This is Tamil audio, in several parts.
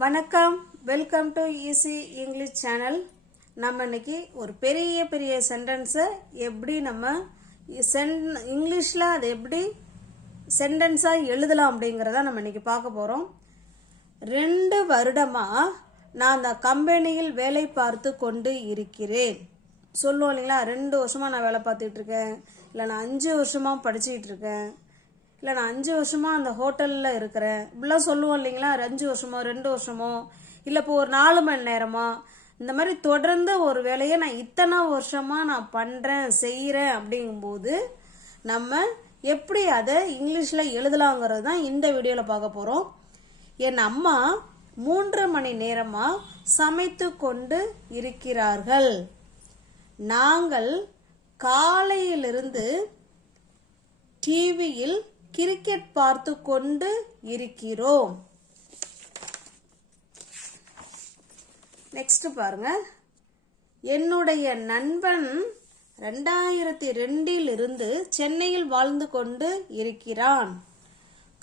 வணக்கம், welcome to easy English channel. நம்ம இன்னைக்கு ஒரு பெரிய சென்டென்ஸை எப்படி நம்ம இங்கிலீஷில் அதை எப்படி சென்டென்ஸாக எழுதலாம் அப்படிங்கிறத நம்ம இன்னைக்கு பார்க்க போகிறோம். 2 வருடமாக நான் அந்த கம்பெனியில் வேலை பார்த்து கொண்டு இருக்கிறேன் சொல்லுவோம் இல்லைங்களா. 2 வருஷமாக நான் வேலை பார்த்துட்டு இருக்கேன், இல்லை நான் 5 வருஷமாக படிச்சுக்கிட்டு இருக்கேன், இல்லை நான் 5 வருஷமாக அந்த ஹோட்டலில் இருக்கிறேன், இப்படிலாம் சொல்லுவோம் இல்லைங்களா. 5 வருஷமோ 2 வருஷமோ இல்லை இப்போ ஒரு 4 மணி நேரமா, இந்த மாதிரி தொடர்ந்து ஒரு வேலையை நான் இத்தனை வருஷமாக நான் பண்ணுறேன் செய்கிறேன் அப்படிங்கும்போது நம்ம எப்படி அதை இங்கிலீஷில் எழுதலாங்கிறது தான் இந்த வீடியோவில் பார்க்க போகிறோம். என் அம்மா 3 மணி நேரமாக சமைத்து கொண்டு இருக்கிறார்கள். நாங்கள் காலையிலிருந்து டிவியில் கிரிக்கெட் பார்த்து கொண்டு இருக்கிறோம். நெக்ஸ்ட் பாருங்க. என்னுடைய நண்பன் 2002 இருந்து சென்னையில் வாழ்ந்து கொண்டு இருக்கிறான்.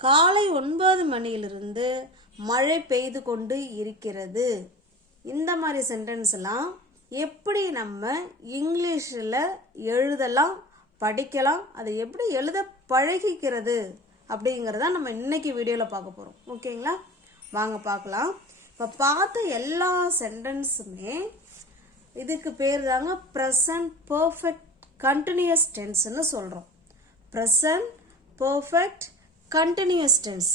காலை 9 மணியிலிருந்து மழை பெய்து கொண்டு இருக்கிறது. இந்த மாதிரி சென்டென்ஸ் எல்லாம் எப்படி நம்ம இங்கிலீஷில் எழுதலாம், படிக்கலாம், அதை எப்படி எழுத பழகிக்கிறது அப்படிங்கிறத நம்ம இன்னைக்கு வீடியோவில் பார்க்க போகிறோம். ஓகேங்களா, வாங்க பார்க்கலாம். இப்போ பார்த்த எல்லா சென்டென்ஸுமே இதுக்கு பேர் தாங்க ப்ரெசன்ட் பர்ஃபெக்ட் கண்டினியூஸ் டென்ஸ்னு சொல்கிறோம். Present perfect continuous tense.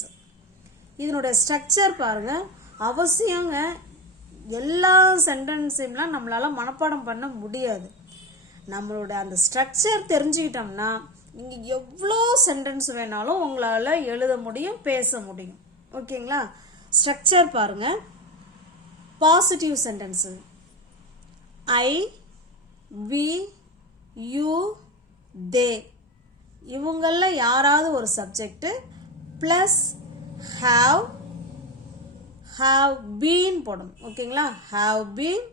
இதனுடைய ஸ்ட்ரக்சர் பாருங்க. அவசியங்க, எல்லா சென்டென்ஸையும்லாம் நம்மளால மனப்பாடம் பண்ண முடியாது. நம்மளோட அந்த ஸ்ட்ரக்சர் தெரிஞ்சுக்கிட்டோம்னா இங்கே எவ்வளோ சென்டென்ஸ் வேணாலும் உங்களால் எழுத முடியும், பேச முடியும். ஓகேங்களா, ஸ்ட்ரக்சர் பாருங்க. Positive sentence I, we, you, they, இவங்களில் யாராவது ஒரு subject plus have, have been போடணும். ஓகேங்களா, ஹாவ் பீன்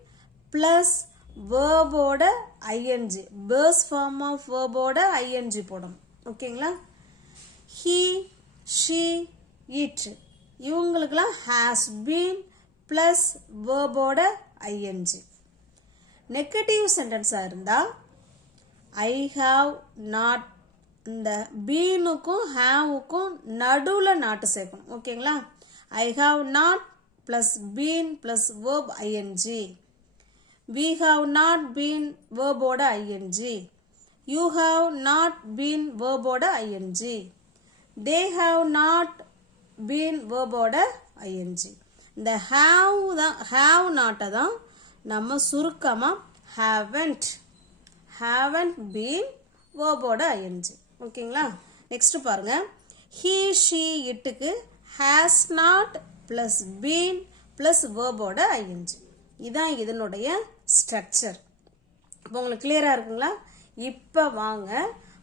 ப்ளஸ் வேர்போட ஐஎன்ஜி, பேர்ஸ் ஃபார்ம் ஆஃப் வேர்போட ஐஎன்ஜி போடணும். ஓகேங்களா, ஹீ, ஷீ, இட், இவங்களுக்கெல்லாம் ஹேஸ் பீன் ப்ளஸ் வேர்போட ஐஎன்ஜி. நெகட்டிவ் சென்டென்ஸாக இருந்தால் ஐ ஹாவ் நாட், இந்த பீனுக்கும் ஹாவுக்கும் நடுவில் நாட்டு சேர்க்கணும். ஓகேங்களா, I have not plus been plus verb ING. We have not been verb ஓட ing. You have not been verb ஓட ing. They have not been verb ஓட ing. இந்த have not தான் நம்ம சுருக்கமா haven't been verb ஓட ing. ஓகேங்களா, நெக்ஸ்ட் பாருங்க. he, she, itக்கு has not plus been plus verb ஓட ing. இதான் இதனுடைய ஸ்ட்ரக்சர். இப்போ உங்களுக்கு கிளியரா இருக்குங்களா? இப்போ வாங்க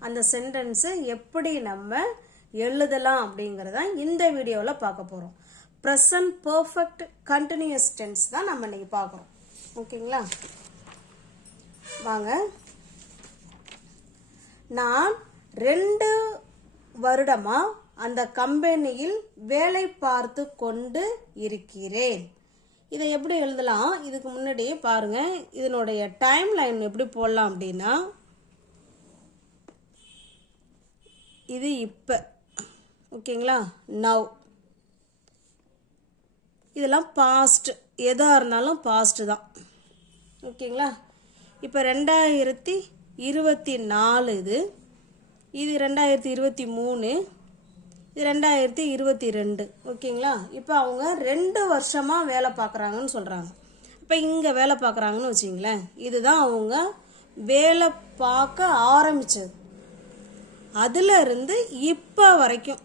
அந்த சென்டென்ஸை எப்படி நம்ம எழுதலாம் அப்படிங்கிறத இந்த வீடியோவில் பார்க்க போகிறோம். ப்ரெசன்ட் பர்ஃபெக்ட் கண்டினியூஸ் டென்ஸ் தான் நம்ம இன்னைக்கு பார்க்குறோம். ஓகேங்களா, வாங்க. நான் 2 வருடமாக அந்த கம்பெனியில் வேலை பார்த்து கொண்டு இருக்கிறேன். இதை எப்படி எழுதலாம்? இதுக்கு முன்னாடியே பாருங்க, இதனுடைய டைம் லைன் எப்படி போடலாம் அப்படின்னா, இது இப்போ, ஓகேங்களா, நவ், இதெல்லாம் பாஸ்ட், எதாக இருந்தாலும் பாஸ்ட் தான். ஓகேங்களா, இப்போ 2024 இது 2023, இது 2022. ஓகேங்களா, இப்போ அவங்க 2 வருஷமாக வேலை பார்க்குறாங்கன்னு சொல்கிறாங்க. இப்போ இங்கே வேலை பார்க்குறாங்கன்னு வச்சிங்களேன், இதுதான் அவங்க வேலை பார்க்க ஆரம்பித்தது. அதில் இருந்து இப்போ வரைக்கும்,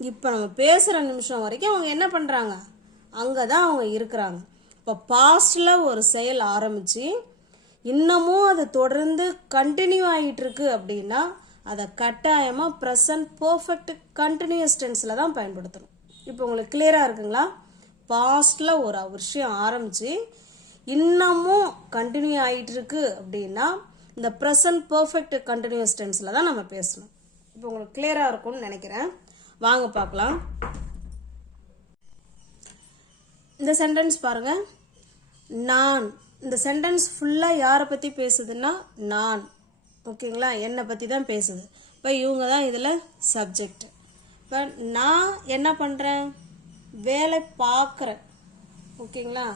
இப்போ நம்ம பேசுகிற நிமிஷம் வரைக்கும் அவங்க என்ன பண்ணுறாங்க, அங்கே தான் அவங்க இருக்கிறாங்க. இப்போ பாஸ்டில் ஒரு செயல் ஆரம்பித்து இன்னமும் அது தொடர்ந்து கண்டினியூ ஆகிட்டு இருக்கு அப்படின்னா அதை கட்டாயமாக ப்ரெசன்ட் பர்ஃபெக்ட் கண்டினியூஸ் டென்ஸில் தான் பயன்படுத்தணும். இப்போ உங்களுக்கு கிளியராக இருக்குங்களா? பாஸ்டில் ஒரு விஷயம் ஆரம்பித்து இன்னமும் கண்டினியூ ஆகிட்டு இருக்கு அப்படின்னா இந்த ப்ரெசன்ட் பர்ஃபெக்ட் கண்டினியூஸ் டென்ஸில் தான் நம்ம பேசணும். இப்போ உங்களுக்கு கிளியராக இருக்கும்னு நினைக்கிறேன். வாங்க பார்க்கலாம். இந்த சென்டென்ஸ் பாருங்க, நான். இந்த சென்டென்ஸ் ஃபுல்லாக யாரை பற்றி பேசுதுன்னா நான். ஓகேங்களா, என்னை பற்றி தான் பேசுது. இப்போ இவங்க தான் இதில் சப்ஜெக்ட். இப்போ நான் என்ன பண்ணுறேன், வேலை பார்க்குறேன். ஓகேங்களா,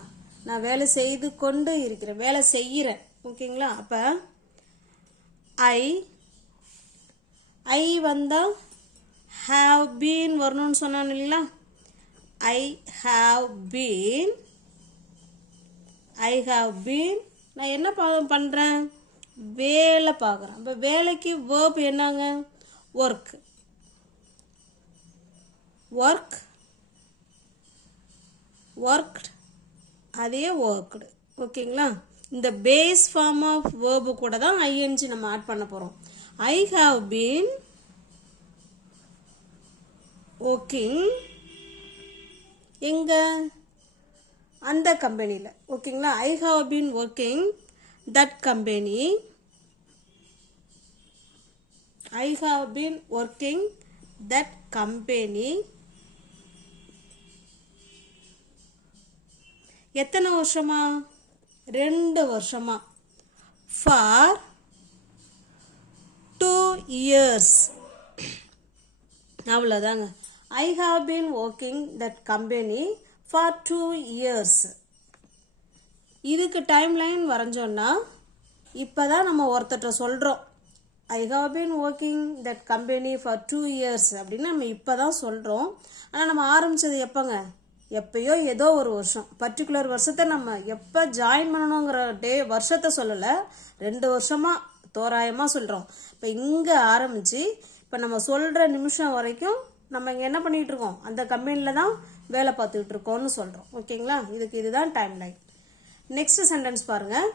நான் வேலை செய்து கொண்டு இருக்கிறேன், வேலை செய்கிறேன். ஓகேங்களா, அப்போ ஐ வந்தால் ஹாவ் பீன் வரணும்னு சொன்னான் இல்லைங்களா. ஐ ஹாவ் பீன் நான் என்ன பண்ணுறேன், வேலை பார்க்குறேன். இப்போ வேலைக்கு வேர்ப் என்னங்க, ஒர்க்ட், அதே ஒர்க்டு. ஓகேங்களா, இந்த பேஸ் ஃபார்ம் ஆஃப் வேர்பு கூட தான் ஐஎன்ஜி நம்ம ஆட் பண்ண போகிறோம். ஐ ஹாவ் பீன் ஒர்க்கிங் எங்க, அந்த கம்பெனியில். ஓகேங்களா, I have been working that company. I have been working that company. எத்தனை வருஷமா, 2 வருஷமா. For 2 years. அவ்வளோதாங்க. I have been working that company for 2 years. இதுக்கு டைம் லைன் வரைஞ்சோன்னா இப்போ தான் நம்ம ஒருத்தட்ட சொல்கிறோம், I have been working that company for 2 years அப்படின்னு நம்ம இப்போ தான் சொல்கிறோம். ஆனால் நம்ம ஆரம்பித்தது எப்போங்க, எப்பயோ ஏதோ ஒரு வருஷம், பர்டிகுலர் வருஷத்தை நம்ம எப்போ ஜாயின் பண்ணணுங்கிற வருஷத்தை சொல்லலை, 2 வருஷமாக தோராயமாக சொல்கிறோம். இப்போ இங்கே ஆரம்பித்து இப்போ நம்ம சொல்கிற நிமிஷம் வரைக்கும் நம்ம இங்கே என்ன பண்ணிகிட்டு இருக்கோம், அந்த கம்பெனியில் தான் வேலை பார்த்துக்கிட்டு இருக்கோம்னு சொல்கிறோம். ஓகேங்களா, இதுதான் டைம் லைன். நெக்ஸ்ட் சென்டென்ஸ் பாருங்கள்,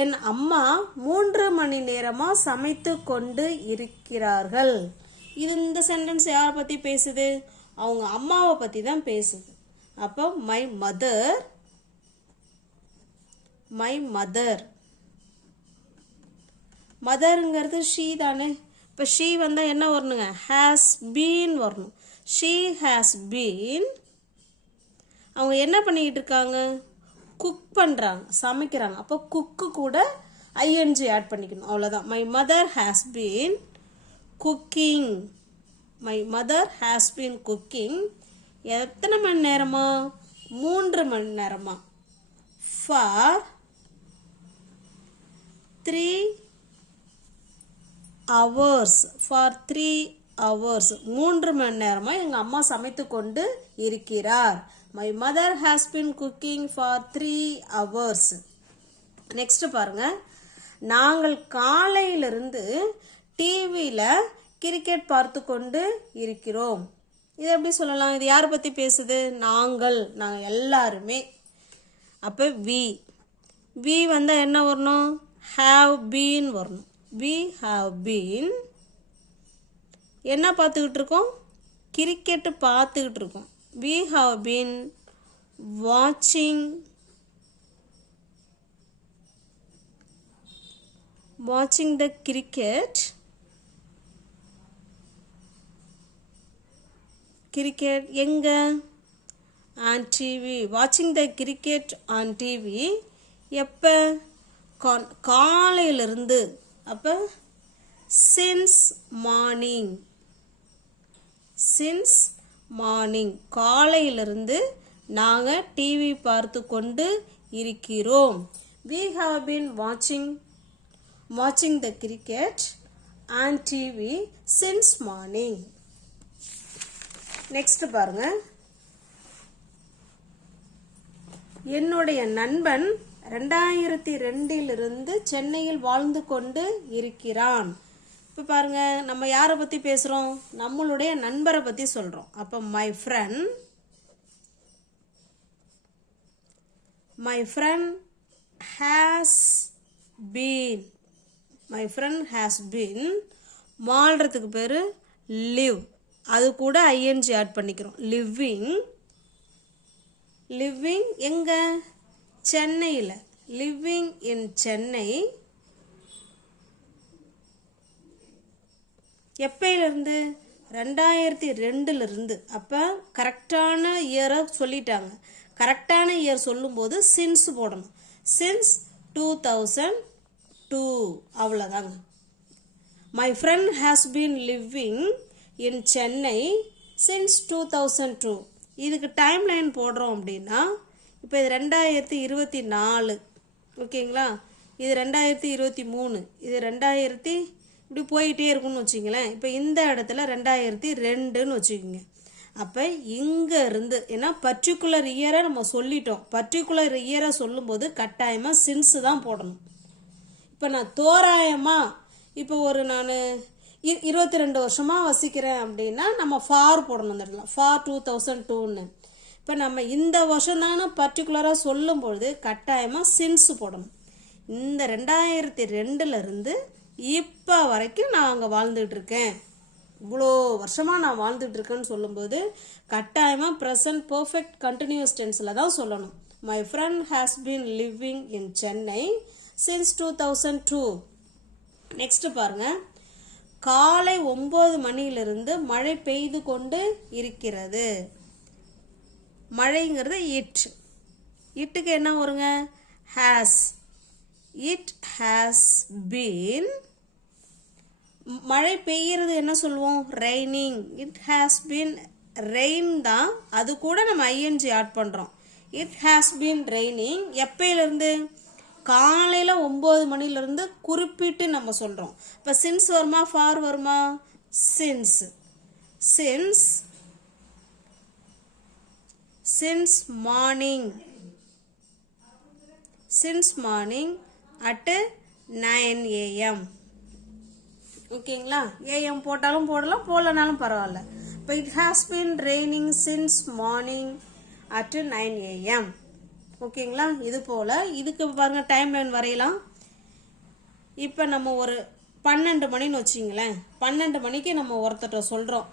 என் அம்மா 3 மணி நேரமாக சமைத்து கொண்டு இருக்கிறார்கள். இந்த சென்டென்ஸ் யாரை பற்றி பேசுது, அவங்க அம்மாவை பற்றி தான் பேசுது. அப்போ மை மதருங்கிறது ஷீ தானே. இப்போ ஷீ வந்தால் என்ன வரணுங்க, ஹேஸ் பீன் வரணும். She has been. அவங்க என்ன பண்ணிக்கிட்டு இருக்காங்க, குக் பண்ணுறாங்க, சமைக்கிறாங்க. அப்போ குக்கு கூட ஐஎன்ஜி ஆட் பண்ணிக்கணும், அவ்வளோதான். My mother has been cooking. எத்தனை மணி நேரமா, 3 மணி நேரமா. For 3 hours. 3 மணி நேரமாக எங்கள் அம்மா சமைத்து கொண்டு இருக்கிறார். My mother has been cooking for 3 hours. Next பாருங்க, நாங்கள் காலையிலிருந்து டிவியில் கிரிக்கெட் பார்த்து கொண்டு இருக்கிறோம். இது எப்படி சொல்லலாம், இது யாரை பற்றி பேசுது, நாங்கள் எல்லாருமே. அப்போ வி வந்தால் என்ன வரணும், ஹாவ் பீன் வரணும். வி ஹாவ் பீன் என்ன பார்த்துக்கிட்டு இருக்கோம், கிரிக்கெட்டு பார்த்துக்கிட்டு இருக்கோம். வி ஹாவ் பீன் வாட்சிங் த கிரிக்கெட் எங்க, ஆன் டிவி. வாட்சிங் த கிரிக்கெட் ஆன் டிவி. எப்போ, காலையிலிருந்து. அப்போ சின்ஸ் மார்னிங் காலையிலிருந்து நாங்கள் டிவி பார்த்து கொண்டு இருக்கிறோம். we have been watching the cricket on TV since morning. Next பாருங்க, என்னுடைய நண்பன் 2002 சென்னையில் வாழ்ந்து கொண்டு இருக்கிறான். இப்போ பாருங்க, நம்ம யாரை பற்றி பேசுகிறோம், நம்மளுடைய நண்பரை பற்றி சொல்கிறோம். அப்போ மை ஃப்ரெண்ட் ஹேஸ் பீன். வாழ்கிறதுக்கு பேர் லிவ், அது கூட ஐஎன்ஜி ஆட் பண்ணிக்கிறோம். லிவிங் எங்க, சென்னையில். Living in Chennai. எப்பயிலிருந்து, 2002 அப்போ கரெக்டான இயரை சொல்லிட்டாங்க. கரெக்டான இயர் சொல்லும்போது சின்ஸ் போடணும். சின்ஸ் 2002 அவ்வளோதாங்க. My friend has been living in Chennai since 2002. இதுக்கு டைம் லைன் போடுறோம் அப்படின்னா இப்போ இது 2024, ஓகேங்களா, இது 2023, இது 2000 இப்படி போயிட்டே இருக்குன்னு வச்சுங்களேன். இப்போ இந்த இடத்துல 2002ன்னு வச்சுக்கோங்க. அப்போ இங்கே இருந்து ஏன்னா பர்டிகுலர் இயரை நம்ம சொல்லிட்டோம். பர்டிகுலர் இயரை சொல்லும்போது கட்டாயமாக சின்ஸு தான் போடணும். இப்போ நான் தோராயமாக இப்போ நான் 22 வருஷமாக வசிக்கிறேன் அப்படின்னா நம்ம ஃபார் போடணும். அந்த இடத்துல ஃபார் 2002ன்னு. இப்போ நம்ம இந்த வருஷம் தானே பர்டிகுலராக சொல்லும்பொழுது கட்டாயமாக சின்ஸு போடணும். இந்த 2002லேருந்து இப்போ வரைக்கும் நான் அங்கே வாழ்ந்துட்டு இருக்கேன், இவ்வளோ வருஷமாக நான் வாழ்ந்துட்டு இருக்கேன்னு சொல்லும்போது கட்டாயமாக ப்ரெசன்ட் பர்ஃபெக்ட் கண்டினியூஸ் டென்ஸில் தான் சொல்லணும். My friend has been living in Chennai since 2002. Next பாருங்க, காலை 9 மணியிலிருந்து மழை பெய்து கொண்டு இருக்கிறது. மழைங்கிறது இட்டுக்கு என்ன வருங்க, ஹேஸ். It has been. மழை பெய்கிறது என்ன சொல்லுவோம், raining. It has been rain தான், அது கூட நம்ம ஐஎன்ஜி ஆட் பண்ணுறோம். இட் ஹேஸ் பீன் ரெய்னிங் எப்பயிலிருந்து, காலையில் 9 மணிலேருந்து குறிப்பிட்டு நம்ம சொல்கிறோம். இப்போ சின்ஸ் வருமா ஃபார் வருமா, since. Since morning at 9 AM. ஓகேங்களா, ஏஎம் போட்டாலும் போடலாம், போடலனாலும் பரவாயில்ல. இப்போ it has been raining since morning at 9 AM. ஓகேங்களா, இது போல் இதுக்கு பாருங்கள் டைம் லைன் வரையலாம். இப்போ நம்ம ஒரு 12 மணின்னு வச்சிங்களேன், 12 மணிக்கு நம்ம ஒருத்தட்ட சொல்கிறோம்,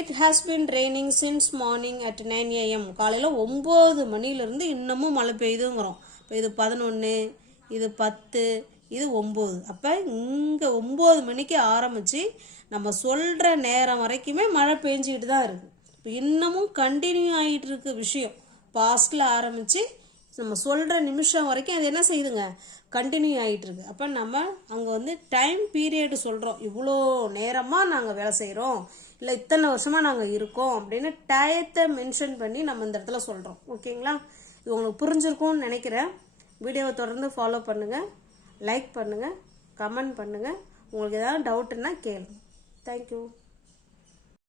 it has been raining since morning at 9 AM. காலையில் 9 மணிலேருந்து இன்னமும் மழை பெய்யுதுங்கிறோம். இப்போ இது 11, இது 10, இது 9. அப்போ இங்கே 9 மணிக்கு ஆரம்பித்து நம்ம சொல்கிற நேரம் வரைக்குமே மழை பெஞ்சிக்கிட்டு தான் இருக்குது. இப்போ இன்னமும் கண்டினியூ ஆகிட்டு இருக்கு விஷயம். பாஸ்டில் ஆரம்பித்து நம்ம சொல்கிற நிமிஷம் வரைக்கும் அது என்ன செய்யுதுங்க, கண்டினியூ ஆகிட்டு இருக்கு. அப்போ நம்ம அங்கே டைம் பீரியடு சொல்கிறோம், இவ்வளோ நேரமாக நாங்கள் வேலை செய்கிறோம், இல்லை இத்தனை வருஷமாக நாங்கள் இருக்கோம் அப்படின்னு டயத்தை மென்ஷன் பண்ணி நம்ம இந்த இடத்துல சொல்கிறோம். ஓகேங்களா, இது உங்களுக்கு புரிஞ்சிருக்கும்னு நினைக்கிறேன். வீடியோவை தொடர்ந்து ஃபாலோ பண்ணுங்கள், லைக் பண்ணுங்கள், கமெண்ட் பண்ணுங்கள். உங்களுக்கு ஏதாவது டவுட்டுன்னா கேளுங்க. தேங்க்யூ.